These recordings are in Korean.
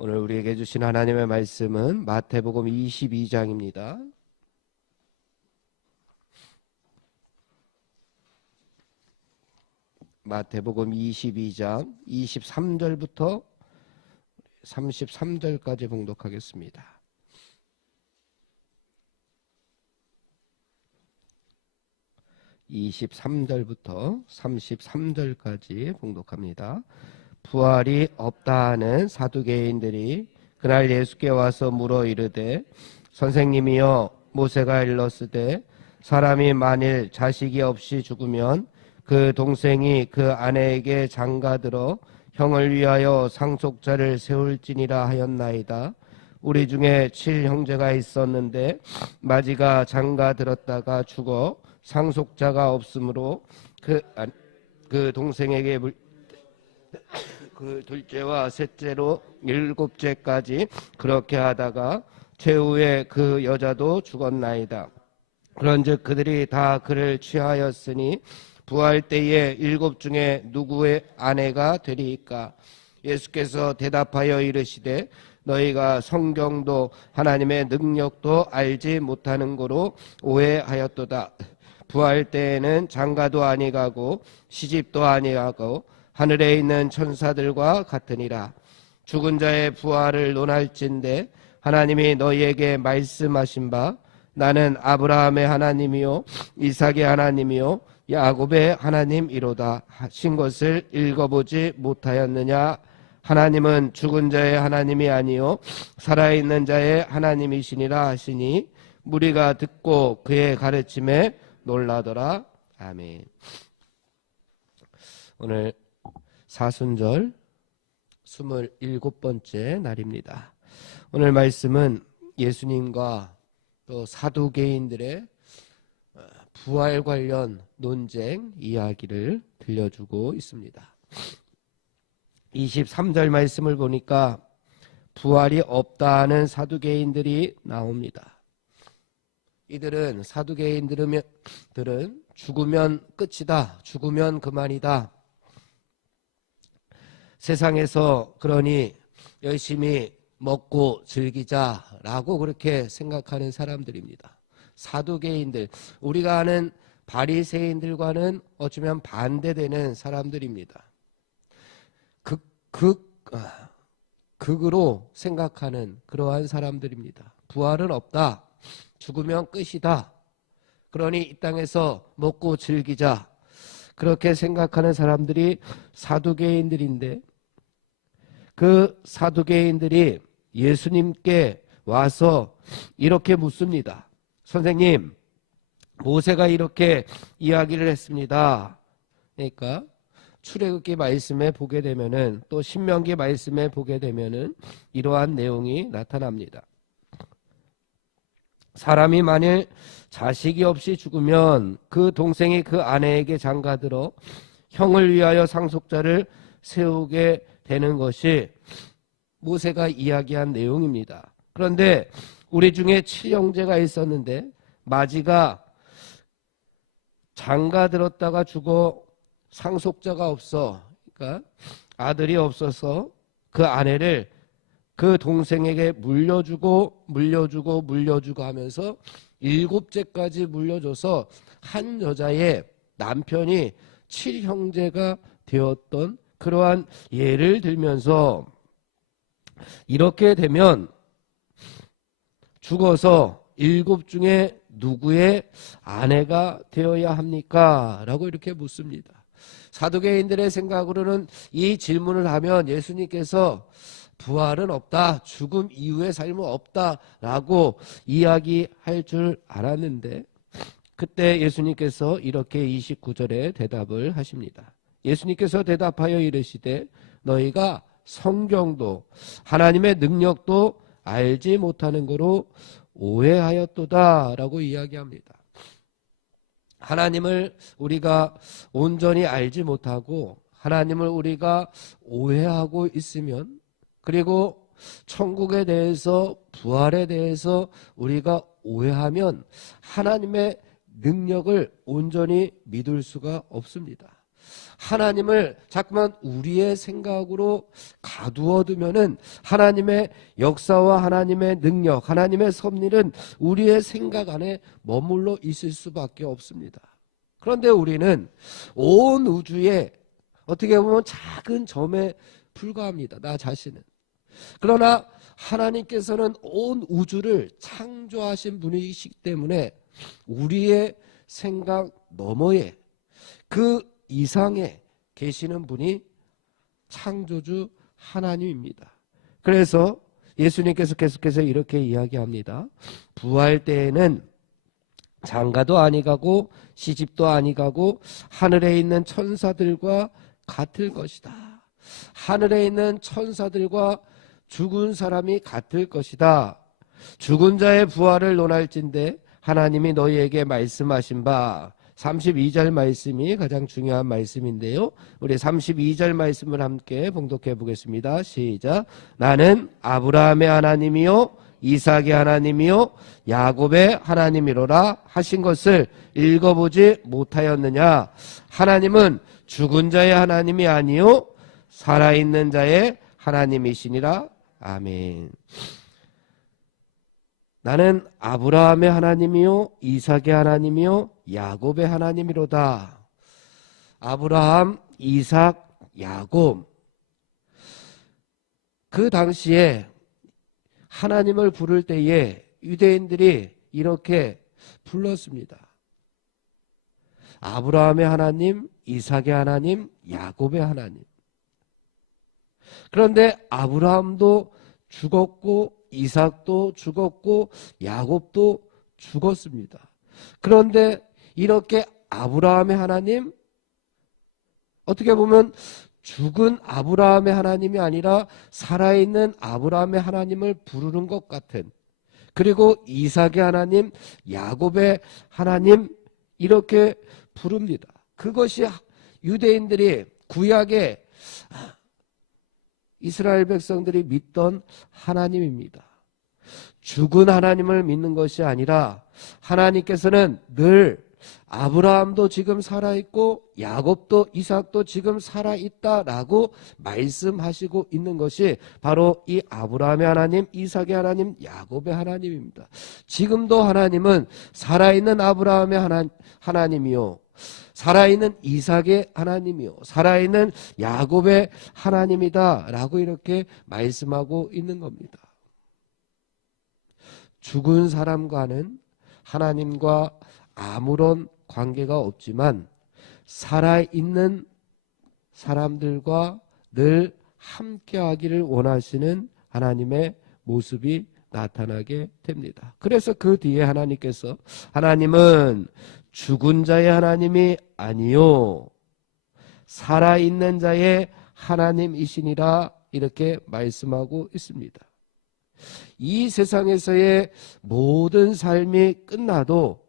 오늘 우리에게 주신 하나님의 말씀은 마태복음 22장입니다. 마태복음 22장 23절부터 33절까지 봉독하겠습니다. (23절부터) (33절까지) 봉독합니다. 부활이 없다 하는 사두개인들이 그날 예수께 와서 물어 이르되, 선생님이여, 모세가 일렀으되 사람이 만일 자식이 없이 죽으면 그 동생이 그 아내에게 장가들어 형을 위하여 상속자를 세울지니라 하였나이다. 우리 중에 7형제가 있었는데 마지가 장가들었다가 죽어 상속자가 없으므로 그 동생에게 그 둘째와 셋째로 7째까지 그렇게 하다가 최후에 그 여자도 죽었나이다. 그런즉 그들이 다 그를 취하였으니 부활 때에 7 중에 누구의 아내가 되리이까? 예수께서 대답하여 이르시되, 너희가 성경도 하나님의 능력도 알지 못하는 거로 오해하였도다. 부활 때에는 장가도 아니가고 시집도 아니가고 하늘에 있는 천사들과 같으니라. 죽은 자의 부활을 논할진대 하나님이 너희에게 말씀하신 바 나는 아브라함의 하나님이요 이삭의 하나님이요 야곱의 하나님이로다 하신 것을 읽어보지 못하였느냐? 하나님은 죽은 자의 하나님이 아니요 살아있는 자의 하나님이시니라 하시니 무리가 듣고 그의 가르침에 놀라더라. 아멘. 오늘 사순절 27번째 날입니다. 오늘 말씀은 예수님과 또 사두개인들의 부활 관련 논쟁 이야기를 들려주고 있습니다. 23절 말씀을 보니까 부활이 없다는 사두개인들이 나옵니다. 이들은 사두개인들은 죽으면 끝이다, 죽으면 그만이다, 세상에서 그러니 열심히 먹고 즐기자라고 그렇게 생각하는 사람들입니다. 사두개인들, 우리가 아는 바리새인들과는 어쩌면 반대되는 사람들입니다. 극으로 생각하는 그러한 사람들입니다. 부활은 없다, 죽으면 끝이다, 그러니 이 땅에서 먹고 즐기자, 그렇게 생각하는 사람들이 사두개인들인데, 그 사두개인들이 예수님께 와서 이렇게 묻습니다. 선생님, 모세가 이렇게 이야기를 했습니다. 그러니까 출애굽기 말씀에 보게 되면은, 또 신명기 말씀에 보게 되면은 이러한 내용이 나타납니다. 사람이 만일 자식이 없이 죽으면 그 동생이 그 아내에게 장가들어 형을 위하여 상속자를 세우게 되는 것이 모세가 이야기한 내용입니다. 그런데 우리 중에 7형제가 있었는데 마지가 장가들었다가 죽어 상속자가 없어, 그러니까 아들이 없어서 그 아내를 그 동생에게 물려주고 하면서 7째까지 물려줘서 한 여자의 남편이 7형제가 되었던 그러한 예를 들면서, 이렇게 되면 죽어서 7 중에 누구의 아내가 되어야 합니까? 라고 이렇게 묻습니다. 사두개인들의 생각으로는 이 질문을 하면 예수님께서 부활은 없다, 죽음 이후의 삶은 없다라고 이야기할 줄 알았는데, 그때 예수님께서 이렇게 29절에 대답을 하십니다. 예수님께서 대답하여 이르시되, 너희가 성경도 하나님의 능력도 알지 못하는 거로 오해하였도다 라고 이야기합니다. 하나님을 우리가 온전히 알지 못하고 하나님을 우리가 오해하고 있으면, 그리고 천국에 대해서, 부활에 대해서 우리가 오해하면 하나님의 능력을 온전히 믿을 수가 없습니다. 하나님을 자꾸만 우리의 생각으로 가두어 두면은 하나님의 역사와 하나님의 능력, 하나님의 섭리는 우리의 생각 안에 머물러 있을 수밖에 없습니다. 그런데 우리는 온 우주에 어떻게 보면 작은 점에 불과합니다. 나 자신은. 그러나 하나님께서는 온 우주를 창조하신 분이시기 때문에 우리의 생각 너머에 그 이상에 계시는 분이 창조주 하나님입니다. 그래서 예수님께서 계속해서 이렇게 이야기합니다. 부활 때에는 장가도 아니가고 시집도 아니가고 하늘에 있는 천사들과 같을 것이다. 하늘에 있는 천사들과 죽은 사람이 같을 것이다. 죽은 자의 부활을 논할진대 하나님이 너희에게 말씀하신 바 32절 말씀이 가장 중요한 말씀인데요. 우리 32절 말씀을 함께 봉독해 보겠습니다. 시작. 나는 아브라함의 하나님이요 이삭의 하나님이요 야곱의 하나님이로라 하신 것을 읽어보지 못하였느냐. 하나님은 죽은 자의 하나님이 아니요 살아있는 자의 하나님이시니라. 아멘. 나는 아브라함의 하나님이요 이삭의 하나님이요 야곱의 하나님이로다. 아브라함, 이삭, 야곱. 그 당시에 하나님을 부를 때에 유대인들이 이렇게 불렀습니다. 아브라함의 하나님, 이삭의 하나님, 야곱의 하나님. 그런데 아브라함도 죽었고 이삭도 죽었고 야곱도 죽었습니다. 그런데 이렇게 아브라함의 하나님, 어떻게 보면 죽은 아브라함의 하나님이 아니라 살아있는 아브라함의 하나님을 부르는 것 같은, 그리고 이삭의 하나님, 야곱의 하나님 이렇게 부릅니다. 그것이 유대인들이 구약에 이스라엘 백성들이 믿던 하나님입니다. 죽은 하나님을 믿는 것이 아니라 하나님께서는 늘 아브라함도 지금 살아있고 야곱도 이삭도 지금 살아있다라고 말씀하시고 있는 것이 바로 이 아브라함의 하나님, 이삭의 하나님, 야곱의 하나님입니다. 지금도 하나님은 살아있는 아브라함의 하나님이요 살아있는 이삭의 하나님이요 살아있는 야곱의 하나님이다라고 이렇게 말씀하고 있는 겁니다. 죽은 사람과는 하나님과 아무런 관계가 없지만 살아있는 사람들과 늘 함께하기를 원하시는 하나님의 모습이 나타나게 됩니다. 그래서 그 뒤에 하나님께서 하나님은 죽은 자의 하나님이 아니요 살아있는 자의 하나님이시니라 이렇게 말씀하고 있습니다. 이 세상에서의 모든 삶이 끝나도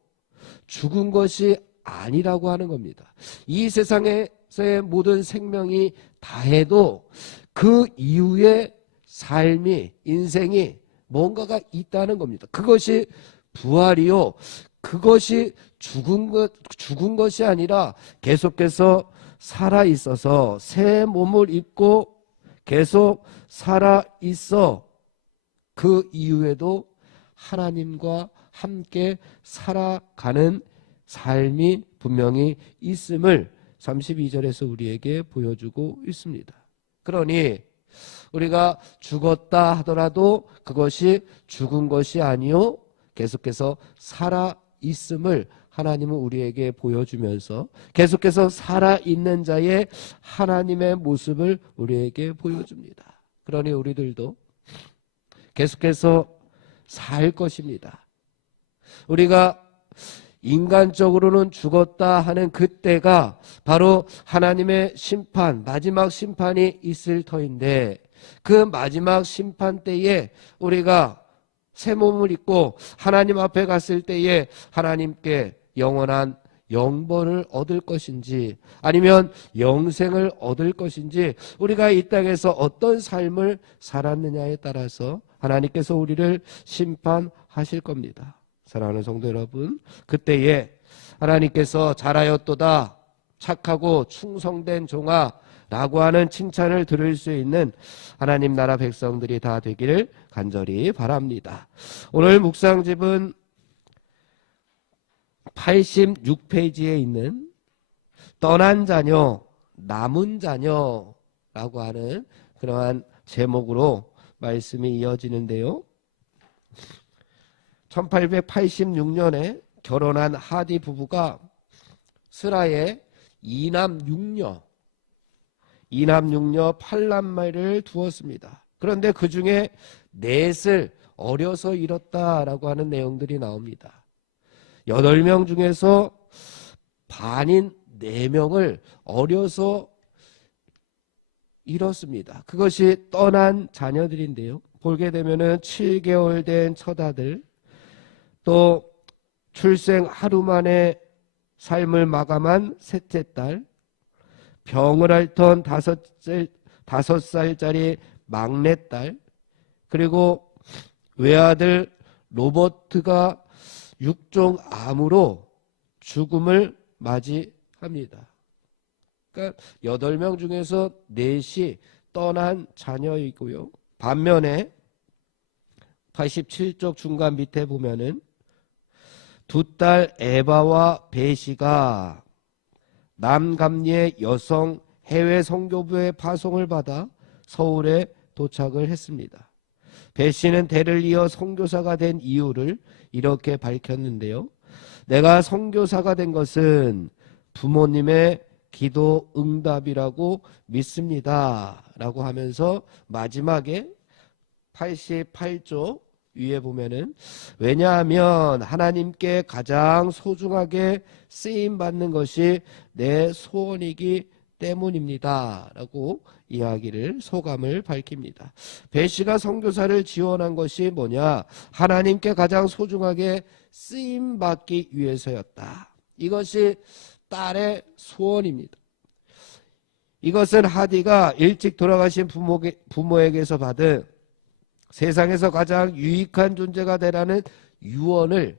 죽은 것이 아니라고 하는 겁니다. 이 세상에서의 모든 생명이 다해도 그 이후의 삶이, 인생이 뭔가가 있다는 겁니다. 그것이 부활이요 그것이 죽은 것이 아니라 계속해서 살아있어서 새 몸을 입고 계속 살아있어 그 이후에도 하나님과 함께 살아가는 삶이 분명히 있음을 32절에서 우리에게 보여주고 있습니다. 그러니 우리가 죽었다 하더라도 그것이 죽은 것이 아니요 계속해서 살아있음을 하나님은 우리에게 보여주면서 계속해서 살아있는 자의 하나님의 모습을 우리에게 보여줍니다. 그러니 우리들도 계속해서 살 것입니다. 우리가 인간적으로는 죽었다 하는 그때가 바로 하나님의 심판, 마지막 심판이 있을 터인데 그 마지막 심판 때에 우리가 새 몸을 입고 하나님 앞에 갔을 때에 하나님께 영원한 영벌을 얻을 것인지 아니면 영생을 얻을 것인지 우리가 이 땅에서 어떤 삶을 살았느냐에 따라서 하나님께서 우리를 심판하실 겁니다. 사랑하는 성도 여러분, 그때에 하나님께서 잘하였도다 착하고 충성된 종아 라고 하는 칭찬을 들을 수 있는 하나님 나라 백성들이 다 되기를 간절히 바랍니다. 오늘 묵상집은 86페이지에 있는 떠난 자녀, 남은 자녀라고 하는 그러한 제목으로 말씀이 이어지는데요. 1886년에 결혼한 하디 부부가 스라에 이남 6녀 8남매를 두었습니다. 그런데 그 중에 넷을 어려서 잃었다라고 하는 내용들이 나옵니다. 8명 중에서 반인 4명을 어려서 잃었습니다. 그것이 떠난 자녀들인데요. 보게 되면은 7개월 된 첫아들, 또 출생 하루 만에 삶을 마감한 셋째 딸, 병을 앓던 5살짜리 막내딸, 그리고 외아들 로버트가 육종암으로 죽음을 맞이합니다. 그러니까 8명 중에서 4이 떠난 자녀이고요. 반면에 87쪽 중간 밑에 보면은 두 딸 에바와 베시가 남감리의 여성 해외 선교부의 파송을 받아 서울에 도착을 했습니다. 베시는 대를 이어 선교사가 된 이유를 이렇게 밝혔는데요. 내가 선교사가 된 것은 부모님의 기도 응답이라고 믿습니다. 라고 하면서 마지막에 88조 위에 보면은 왜냐하면 하나님께 가장 소중하게 쓰임받는 것이 내 소원이기 때문입니다. 라고 이야기를 소감을 밝힙니다. 베시가 선교사를 지원한 것이 뭐냐? 하나님께 가장 소중하게 쓰임받기 위해서였다. 이것이 딸의 소원입니다. 이것은 하디가 일찍 돌아가신 부모에게서 받은 세상에서 가장 유익한 존재가 되라는 유언을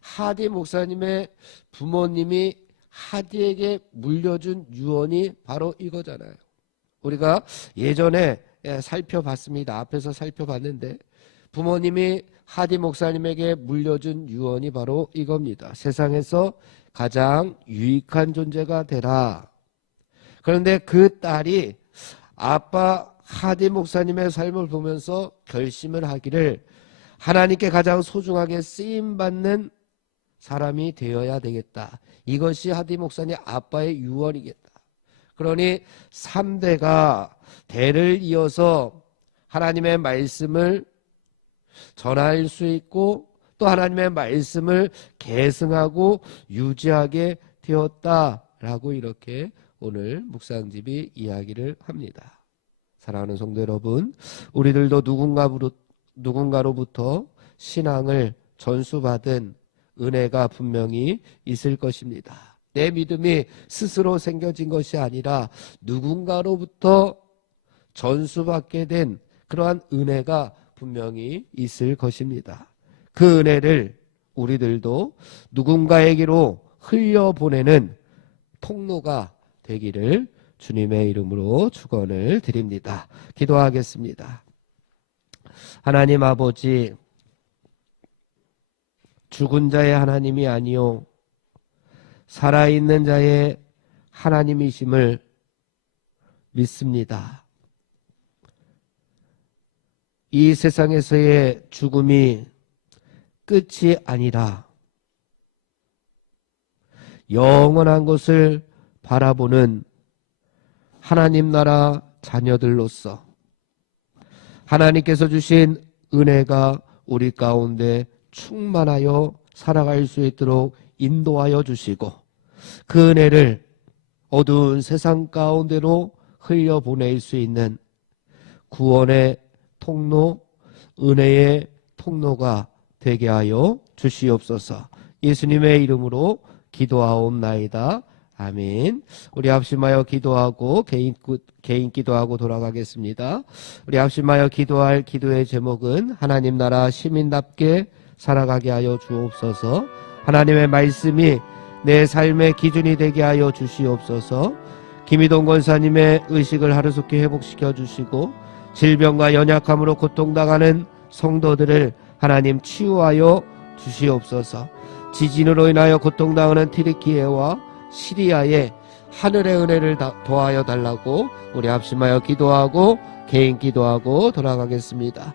하디 목사님의 부모님이 하디에게 물려준 유언이 바로 이거잖아요. 우리가 예전에 살펴봤습니다. 앞에서 살펴봤는데 부모님이 하디 목사님에게 물려준 유언이 바로 이겁니다. 세상에서 가장 유익한 존재가 되라. 그런데 그 딸이 아빠 하디 목사님의 삶을 보면서 결심을 하기를 하나님께 가장 소중하게 쓰임받는 사람이 되어야 되겠다. 이것이 하디 목사님 아빠의 유언이겠다. 그러니 3대가 대를 이어서 하나님의 말씀을 전할 수 있고 또 하나님의 말씀을 계승하고 유지하게 되었다라고 이렇게 오늘 묵상집이 이야기를 합니다. 사랑하는 성도 여러분, 우리들도 누군가로부터 신앙을 전수받은 은혜가 분명히 있을 것입니다. 내 믿음이 스스로 생겨진 것이 아니라 누군가로부터 전수받게 된 그러한 은혜가 분명히 있을 것입니다. 그 은혜를 우리들도 누군가에게로 흘려보내는 통로가 되기를 주님의 이름으로 축원을 드립니다. 기도하겠습니다. 하나님 아버지, 죽은 자의 하나님이 아니요 살아있는 자의 하나님이심을 믿습니다. 이 세상에서의 죽음이 끝이 아니라 영원한 것을 바라보는 하나님 나라 자녀들로서 하나님께서 주신 은혜가 우리 가운데 충만하여 살아갈 수 있도록 인도하여 주시고 그 은혜를 어두운 세상 가운데로 흘려보낼 수 있는 구원의 통로, 은혜의 통로가 되게 하여 주시옵소서. 예수님의 이름으로 기도하옵나이다. 아멘. 우리 합심하여 기도하고 개인 기도하고 돌아가겠습니다. 우리 합심하여 기도할 기도의 제목은 하나님 나라 시민답게 살아가게 하여 주옵소서. 하나님의 말씀이 내 삶의 기준이 되게 하여 주시옵소서. 김희동 권사님의 의식을 하루속히 회복시켜 주시고 질병과 연약함으로 고통당하는 성도들을 하나님 치유하여 주시옵소서. 지진으로 인하여 고통당하는 튀르키예와 시리아에 하늘의 은혜를 더하여 달라고 우리 합심하여 기도하고 개인 기도하고 돌아가겠습니다.